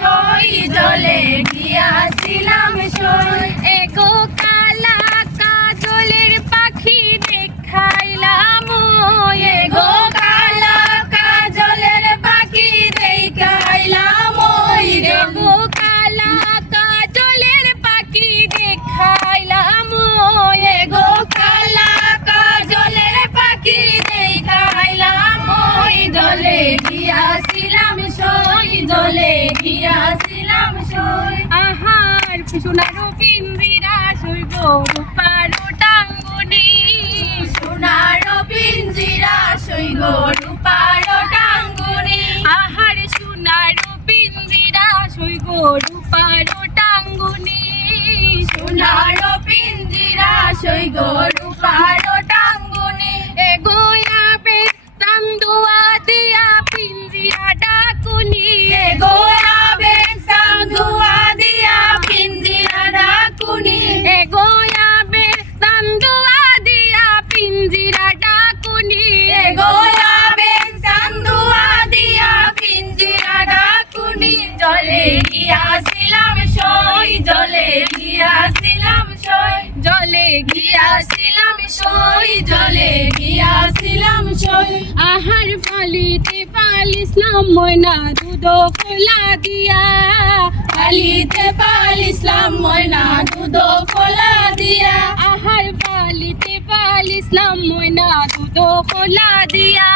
সই জলে গিয়াছিলাম সই। এগো কালা কাজলের পাখি দেখাইলাম এগো কালা কাজলের পাখি দেখাইলাম এগো কালা কাজলের পাখি দেখাইলাম এগো কালা কাজলের পাখি দেখাইলাম জলে গিয়াছিলাম সই জলে গিয়াছিলাম সই। আহার সোনার পিঞ্জিরা শৈব রূপার টাঙ্গুনি সোনার পিঞ্জিরা সইগ রূপার টাঙ্গুনি। আহার সোনার পিঞ্জিরা শৈব রূপার টাঙ্গুনি সোনার পিঞ্জিরা সইগ রূপার টাঙ্গুনি। এগো আবে চান্দুয়া দিয়া পিঞ্জিরা ডাকুনি এগো আবে চান্দুয়া দিয়া পিঞ্জিরা ডাকুনি। এগো আবে চান্দুয়া দিয়া পিঞ্জিরা ডাকুনি এগো আবে চান্দুয়া দিয়া পিঞ্জিরা ডাকুনি। জলে গিয়াছিলাম সই জলে গিয়াছিলাম সই। জলে গিয়াছিলাম সই জলে গিয়াছিলাম সই। আহার ফালিতে পালিসলাম ময়না দুধ কলা দিয়া পালিতে পালিসলাম ময়না দুধ কলা দিয়া। আহার ফালিতে পালিসলাম ময়না দুধ কলা দিয়া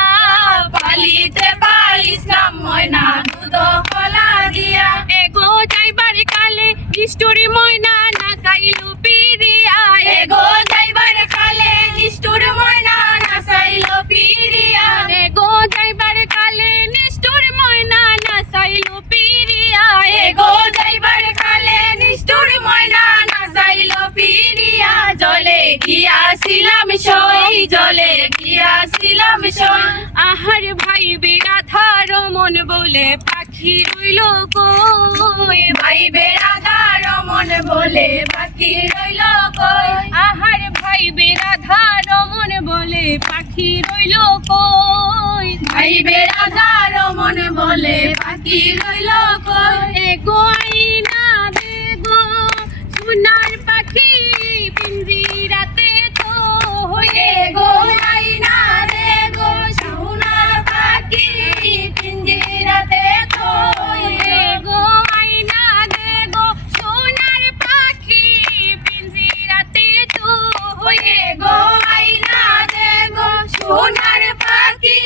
পালিতে পালিসলাম ময়না দুধ কলা দিয়া। এগো যাইবার কালে নিষ্ঠুরি ময়না নাচাইলু পিরিয়া এগো যাইবার কালে নিষ্ঠুর ময়না নাচাইল পিরিয়া। এগো যাইবার কালে নিষ্ঠুর ময়না নাচাইলু পিরিয়া এগো যাইবার কালে নিষ্ঠুর ময়না নাচাইল পিরিয়া। জলে গিয়াছিলাম সই জলে গিয়াছিলাম সই। আহার ভাই বিরাধার মন বলে পাখি রইল কই ভাই বেড়াদার মন বলে বাকি রইল কই। আহার ভাই বিরাধার মন বলে পাখি রইল কই ভাই বেড়াদার মন বলে বাকি রইল কই। এগো আইনা দেগো সোনার পাখি পিঞ্জিরাতে তো হয়ে এগো আইনা রে গো সোনার পাখি পিঞ্জিরাতে কই। এগো আইনা দেগো সোনার পাখি পিঞ্জিরাতে তো হয়ে এগো আইনা রে গো সোনার পাখি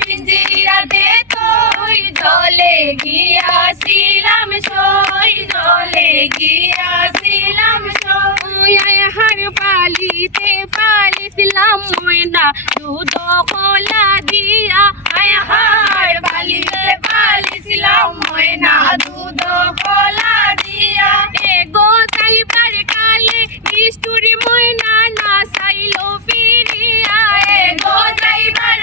পিঞ্জিরাতে কই। জলে গিয়াছিলাম সই জলে গিয়াছিলাম সই। আহার পালিতে পালিছিলাম ময়না দুধ কলা দিয়া আহার পালিতে পালিছিলাম ময়না দুধ কলা দিয়া। এগো যাইবার কালে নিষ্ঠুরি ময়না নাচাইল ফিরিয়া এগো যাইবার